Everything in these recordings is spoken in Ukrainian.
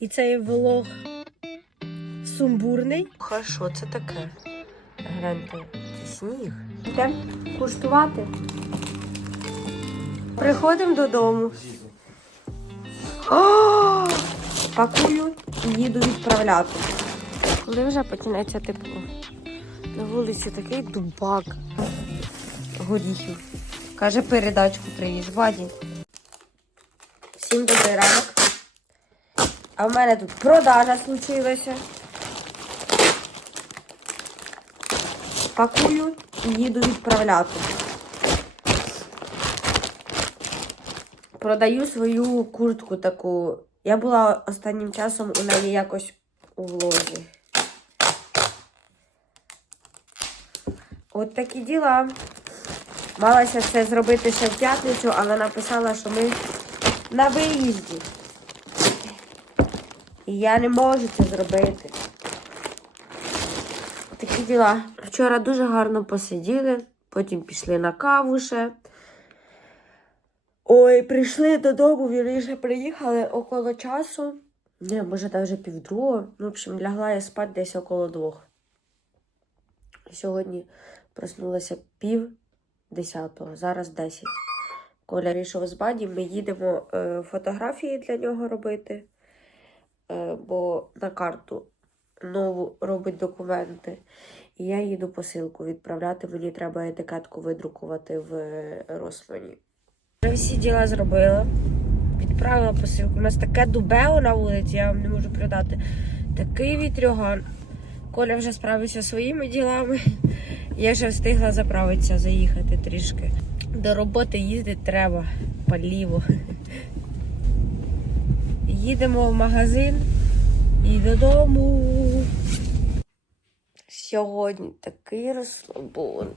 І цей влог сумбурний. Ха, що це таке? Гляньте, це сніг. Йдемо куштувати. Приходимо додому. Пакую і їду відправляти. Коли вже починається тепло? На вулиці такий дубак горіхів. Каже, передачку привіз. Ваді. Всім добрий ранок. А в мене тут продажа случилася. Пакую і їду відправляти. Продаю свою куртку таку. Я була останнім часом у неї якось у влозі. От такі діла. Малася це зробити ще в п'ятницю, але написала, що ми на виїзді. І я не можу це зробити. Такі діла. Вчора дуже гарно посиділи, потім пішли на каву ще. Ой, прийшли додому, вірніше приїхали около часу. Не, може, навіть півдругого. Ну, в общем, лягла я спати десь около двох. Сьогодні проснулася пів десятого, зараз десять. Коля вийшов з баді, ми їдемо е, фотографії для нього робити, бо на карту нову робить документи. І я їду посилку відправляти. Мені треба етикетку видрукувати в е, Росмані. Вже всі діла зробила. Відправила посилку. У нас таке дубео на вулиці, я вам не можу передати. Такий вітрюган. Коля вже справився своїми ділами. Я вже встигла заправитися, заїхати трішки. До роботи їздити треба паліво. Їдемо в магазин і додому. Сьогодні такий розслабон.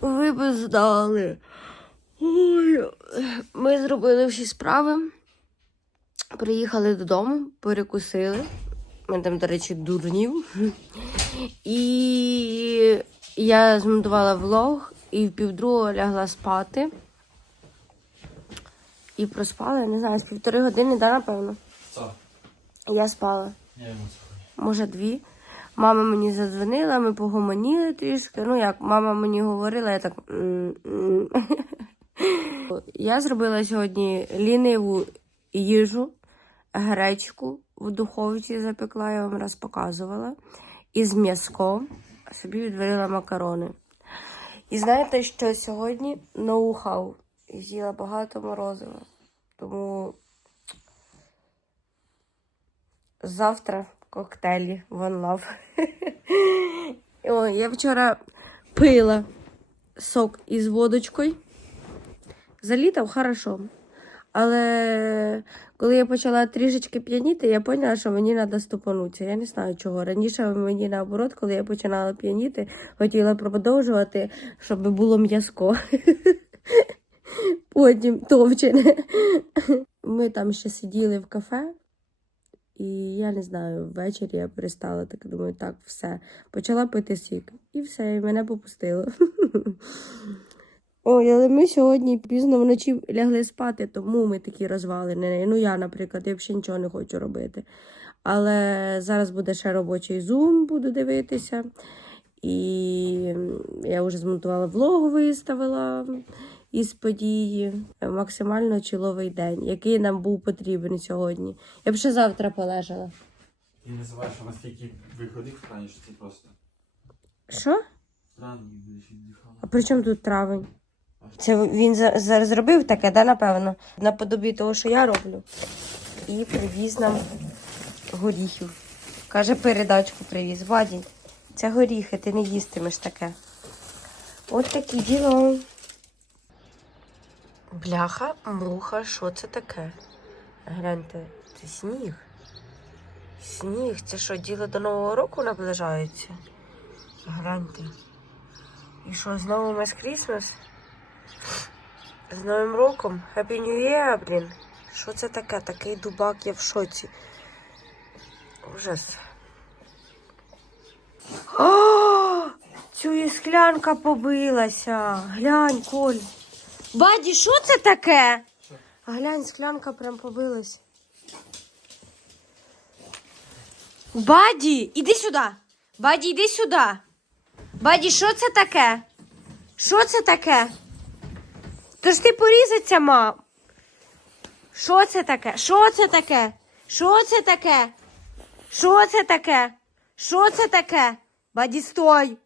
Ви б знали. Ой, ми зробили всі справи. Приїхали додому, перекусили. Ми там, до речі, дурнів. І я змонтувала влог і в півдругого лягла спати. І проспала, я не знаю, з півтори години, да, напевно. Co? Я спала. Co chodzi. може дві. Мама мені задзвонила, ми погомоніли трішки. Ну як, мама мені говорила, я так. Я зробила сьогодні ліниву їжу, гречку в духовці запекла, я вам раз показувала. І з м'язком собі відварила макарони. І знаєте, що сьогодні ноу-хау. З'їла багато морозива. Тому Завтра коктейлі One Love. Ой, я вчора пила сок із водочкою. Залітав хорошо. Але коли я почала трішечки п'яніти, я поняла, що мені треба ступанутися. Я не знаю чого. Раніше мені наоборот, коли я починала п'яніти, хотіла продовжувати, щоб було м'язко. Потім товчене. Ми там ще сиділи в кафе. І я не знаю, ввечері я перестала так думаю, так, все. Почала пити сік. І все, і мене попустило. Ой, але ми сьогодні пізно вночі лягли спати, тому ми такі розвалені. Ну, я, наприклад, я взагалі нічого не хочу робити. Але зараз буде ще робочий зум, буду дивитися. І я вже змонтувала влог, виставила із події. Максимально чоловий день, який нам був потрібен сьогодні. Я б ще завтра полежала. Ти називаєш у нас тільки виходи в крані, що це просто Що? странно. А при чому тут травень? Це він за- за- зробив таке, да, напевно, наподобі того, що я роблю. І привіз нам горіхів. Каже, передачку привіз. Вадінь, це горіхи, ти не їстимеш таке. От такі діло. Бляха, муха, що це таке? Гляньте, це сніг. Сніг, це що, діло до Нового року наближається? Гляньте. І що, знову Мес Крісмас? З Новим роком? Happy New Year, блін. Що це таке? Такий дубак, я в шоці. Ужас. О, цю склянка побилася. Глянь, Коль. Баді, що це таке? Глянь, склянка прям побилась. Баді, іди сюди. Баді, іди сюди. Баді, що це таке? Що це таке? То ж ти порізаться, мам. Що це таке? Що це таке? Що це таке? Що це таке? Що це таке? Баді, стой.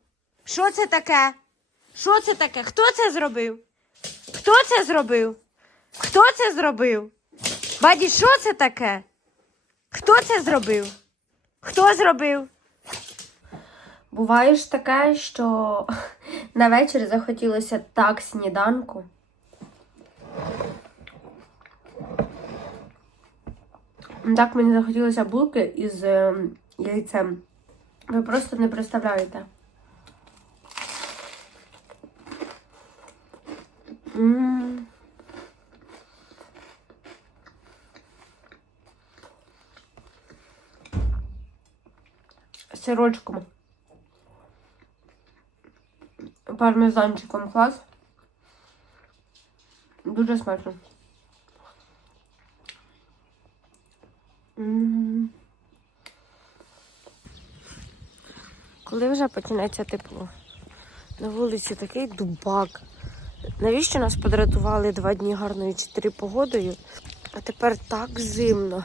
Що це таке? Що це таке? Хто це зробив? Хто це зробив? Хто це зробив? Баді, що це таке? Хто це зробив? Хто зробив? Буває ж таке, що на вечір захотілося так сніданку. Так мені захотілося булки із е, яйцем. Ви просто не представляєте. М. З Сирочком. Пармезанчиком клас. Дуже смачно. Коли вже почнеться тепло? На вулиці такий дубак. Навіщо нас подратували два дні гарною чи три погодою? А тепер так зимно.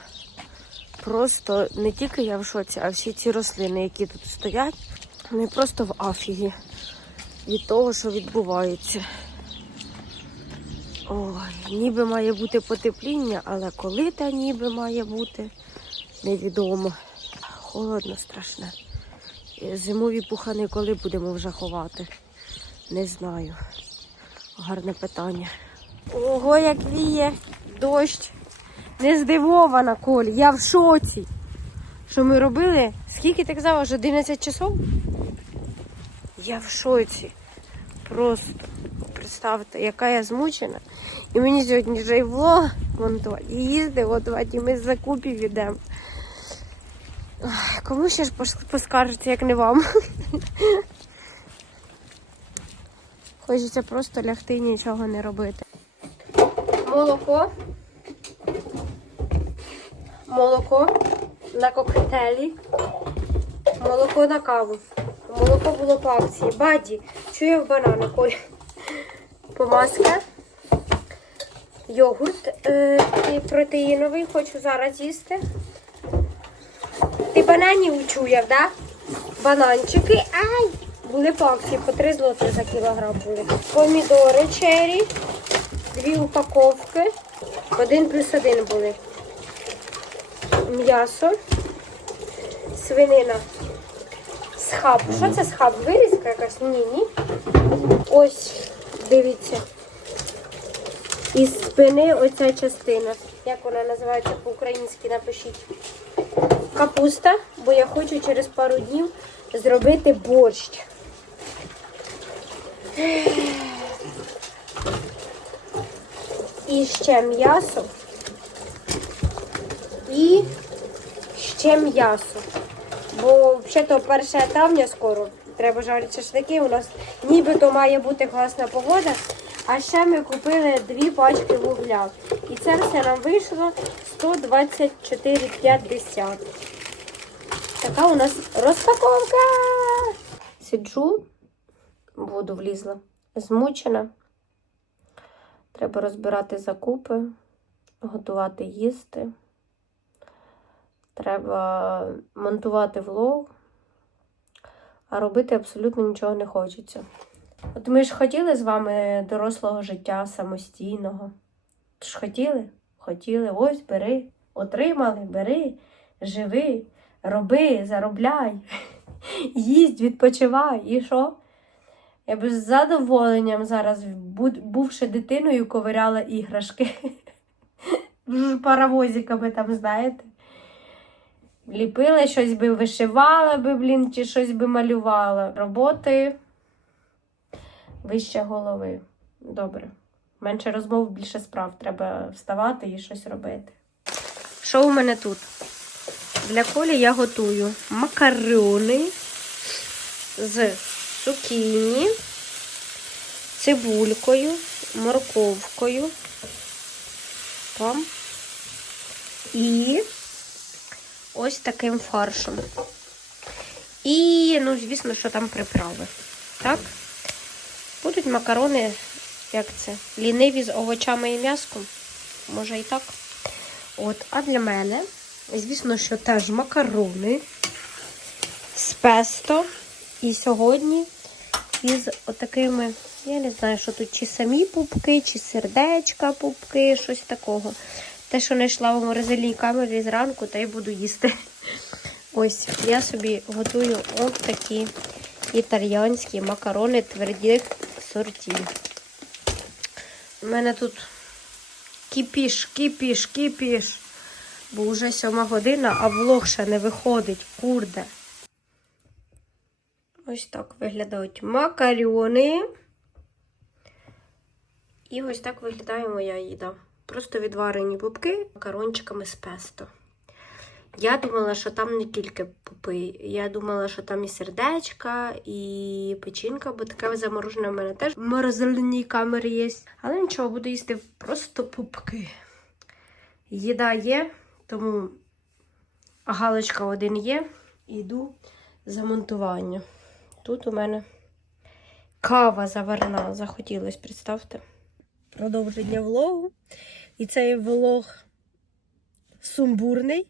Просто не тільки я в шоці, а всі ці рослини, які тут стоять, вони просто в афігі від того, що відбувається. Ой, ніби має бути потепління, але коли та ніби має бути, невідомо. Холодно страшне. Зимові пухани коли будемо вже ховати? Не знаю. Гарне питання. Ого, як віє дощ. Не здивована, Коль, я в шоці. Що ми робили? Скільки ти казав, аж 11 часов? Я в шоці. Просто представте, яка я змучена. І мені сьогодні вже й влог монтувати. І їздив, от і ми з закупів йдемо. Кому ще ж пос- поскаржиться, як не вам? Хочеться просто лягти і нічого не робити. Молоко. Молоко на коктейлі. Молоко на каву. Молоко було по акції. Баді, чує в банани. Ой. Помазка. Йогурт е, протеїновий хочу зараз їсти. Ти бананів учуяв, да? Бананчики. Ай! Були по акції, по 3 злоти за кілограм були. Помідори чері, дві упаковки. Один плюс один були. М'ясо, свинина. Схаб. Що це схаб? Вирізка якась? Ні, ні. Ось, дивіться. Із спини оця частина. Як вона називається по-українськи, напишіть. Капуста, бо я хочу через пару днів зробити борщ. І ще м'ясо. І ще м'ясо. Бо взагалі 1 травня скоро треба жарити шашлики. У нас нібито має бути класна погода. А ще ми купили дві пачки вугля. І це все нам вийшло 124,50. Така у нас розпаковка. Сиджу, в воду влізла, змучена. Треба розбирати закупи, готувати їсти. Треба монтувати влог, а робити абсолютно нічого не хочеться. От ми ж хотіли з вами дорослого життя самостійного. Ж хотіли? Хотіли, ось бери, отримали, бери, живи, роби, заробляй, їсть, відпочивай. І що? Я би з задоволенням зараз, бувши дитиною, ковиряла іграшки. Паровозиками там, знаєте. Ліпила щось би вишивала би, блін, чи щось би малювала. Роботи вище голови. Добре. Менше розмов, більше справ. Треба вставати і щось робити. Що у мене тут? Для колі я готую макарони з цукіні, цибулькою, морковкою. І ось таким фаршем. І, ну, звісно, що там приправи. Так? Будуть макарони, як це? Ліниві з овочами і м'яском. Може і так. От, а для мене, звісно, що теж макарони з песто. І сьогодні із отакими, я не знаю, що тут, чи самі пупки, чи сердечка пупки, щось такого. Те, що знайшла в морозильній камері зранку, та й буду їсти. Ось, я собі готую от такі італьянські макарони твердих сортів. У мене тут кипіш, кипіш, кипіш. Бо вже сьома година, а влог ще не виходить. Курде. Ось так виглядають макарони. І ось так виглядає моя їда. Просто відварені бубки макарончиками з песто. Я думала, що там не тільки пупи. Я думала, що там і сердечка, і печінка, бо таке заморожене в мене теж в морозильній камері є. Але нічого, буду їсти просто пупки. Їда є, тому галочка один є. Йду за монтування. Тут у мене кава заварена, захотілось, представте. Продовження влогу. І цей влог сумбурний.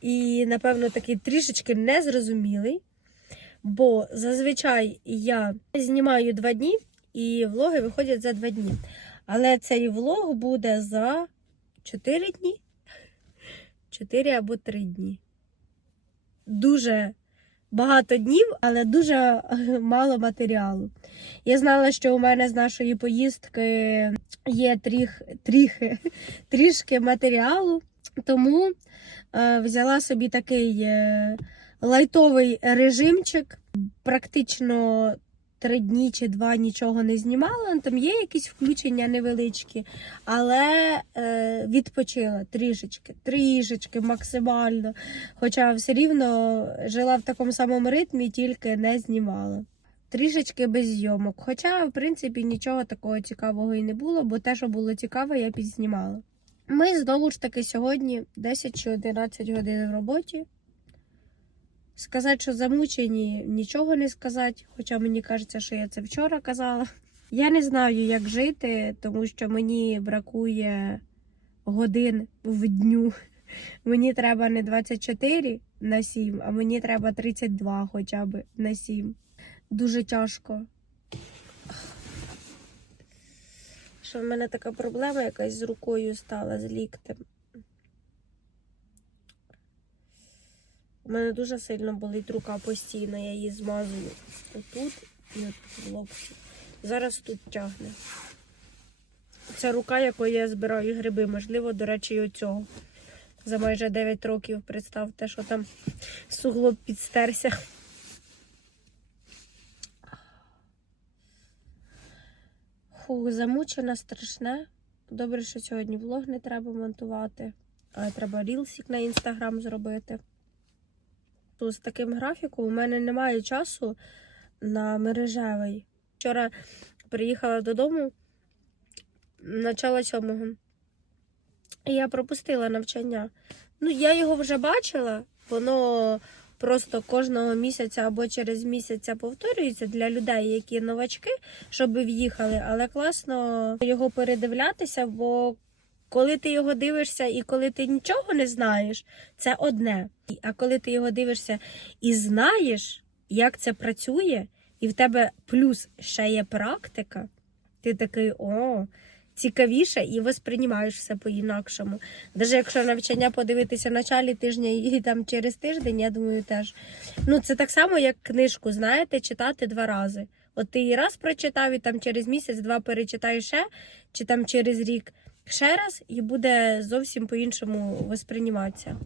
І, напевно, такий трішечки незрозумілий. Бо зазвичай я знімаю два дні, і влоги виходять за два дні. Але цей влог буде за 4 дні. 4 або 3 дні. Дуже багато днів, але дуже е, мало матеріалу. Я знала, що у мене з нашої поїздки є тріх, тріхи, трішки матеріалу, тому е, взяла собі такий е, лайтовий режимчик. Практично три дні чи два нічого не знімала. Там є якісь включення невеличкі, але е, відпочила трішечки, трішечки максимально. Хоча все рівно жила в такому самому ритмі, тільки не знімала. Трішечки без зйомок. Хоча, в принципі, нічого такого цікавого і не було, бо те, що було цікаве, я підзнімала. Ми знову ж таки сьогодні 10 чи 11 годин в роботі. Сказати, що замучені, нічого не сказати, хоча мені кажеться, що я це вчора казала. Я не знаю, як жити, тому що мені бракує годин в дню. Мені треба не 24 на 7, а мені треба 32 хоча б на 7. Дуже тяжко. Що в мене така проблема якась з рукою стала, з ліктем. У мене дуже сильно болить рука постійно, я її змазую отут і от локті. Зараз тут тягне. Це рука, якою я збираю гриби, можливо, до речі, і оцього. За майже 9 років представте, що там суглоб підстерся. Фу, замучена, страшне. Добре, що сьогодні влог не треба монтувати, а треба рілсик на інстаграм зробити. З таким графіком у мене немає часу на мережевий. Вчора приїхала додому начало сьомого. І я пропустила навчання. Ну, я його вже бачила, воно просто кожного місяця або через місяця повторюється для людей, які новачки, щоб в'їхали. Але класно його передивлятися, бо коли ти його дивишся і коли ти нічого не знаєш, це одне. А коли ти його дивишся і знаєш, як це працює, і в тебе плюс ще є практика, ти такий о. Цікавіше і восприймаєш все по-інакшому. Навіть якщо навчання подивитися в началі тижня і там через тиждень, я думаю, теж. Ну, це так само, як книжку, знаєте, читати два рази. От ти її раз прочитав, і там через місяць-два перечитаєш ще, чи там через рік ще раз, і буде зовсім по-іншому восприйматися.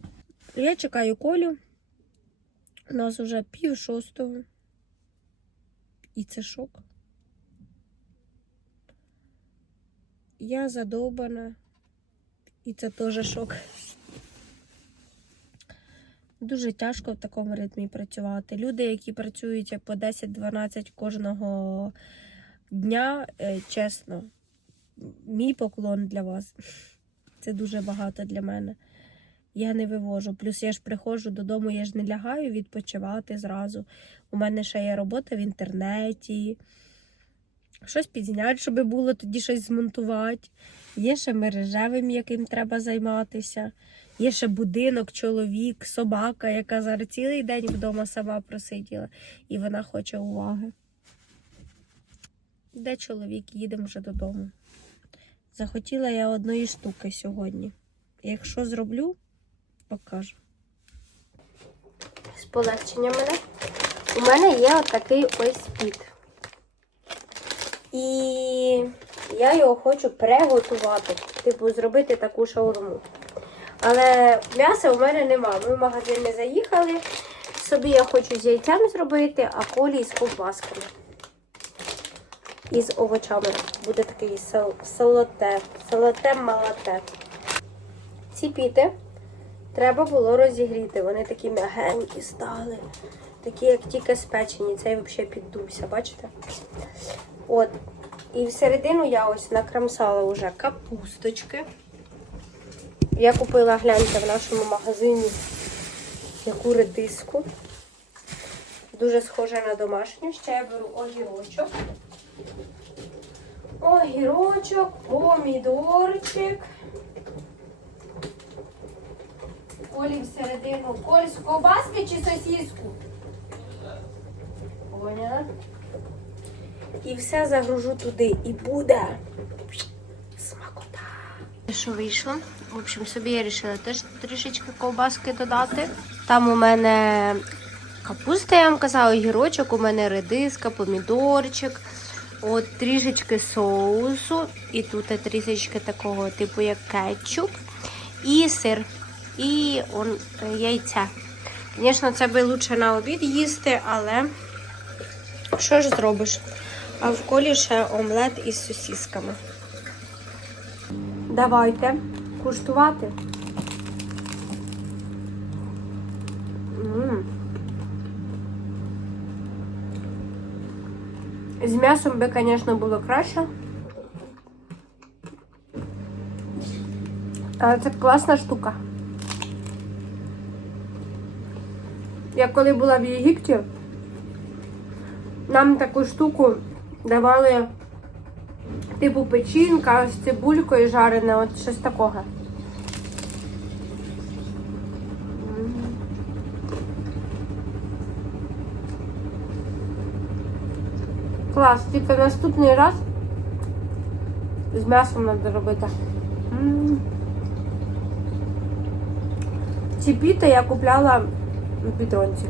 Я чекаю Колю. У нас вже пів шостого. І це шок. Я задовбана. І це теж шок. Дуже тяжко в такому ритмі працювати. Люди, які працюють по 10-12 кожного дня, е, чесно, мій поклон для вас. Це дуже багато для мене. Я не вивожу. Плюс я ж приходжу додому, я ж не лягаю відпочивати зразу. У мене ще є робота в інтернеті. Щось підзняти, щоб було тоді щось змонтувати. Є ще мережевим, яким треба займатися. Є ще будинок, чоловік, собака, яка зараз цілий день вдома сама просиділа, і вона хоче уваги. Де чоловік? Їдемо вже додому. Захотіла я одної штуки сьогодні. Якщо зроблю, покажу. З полегшення мене. У мене є отакий ось піт. І я його хочу приготувати. Типу, зробити таку шаурму. Але м'яса у мене нема. Ми в магазин не заїхали. Собі я хочу з яйцем зробити, а колі з ковбасками. І з овочами. Буде такий сал- салоте. Салоте малате. Ці піти треба було розігріти. Вони такі м'ягенькі стали. Такі, як тільки спечені. Цей взагалі піддувся, бачите? От. І всередину я ось накрамсала вже капусточки. Я купила, гляньте, в нашому магазині яку редиску. Дуже схожа на домашню. Ще я беру огірочок. Огірочок, помідорчик. Колі всередину. Коль з ковбаски чи сосиску? Поняла? І все загружу туди. І буде смакота. Що вийшло? В общем, собі я вирішила теж трішечки ковбаски додати. Там у мене капуста, я вам казала, огірочок, у мене редиска, помідорчик. От трішечки соусу, і тут трішечки такого типу як кетчуп, і сир, і он, е, яйця. Звісно, це би лучше на обід їсти, але що ж зробиш? А в колі ще омлет із сосісками. Давайте куштувати. М. З м'ясом би, звісно, було краще. Але це класна штука. Я коли була в Єгипті, нам таку штуку давали типу печінка з цибулькою жарене, от щось такого. М. Клас, тільки наступний раз з м'ясом треба робити. М. Ці піти я купляла в бідронці.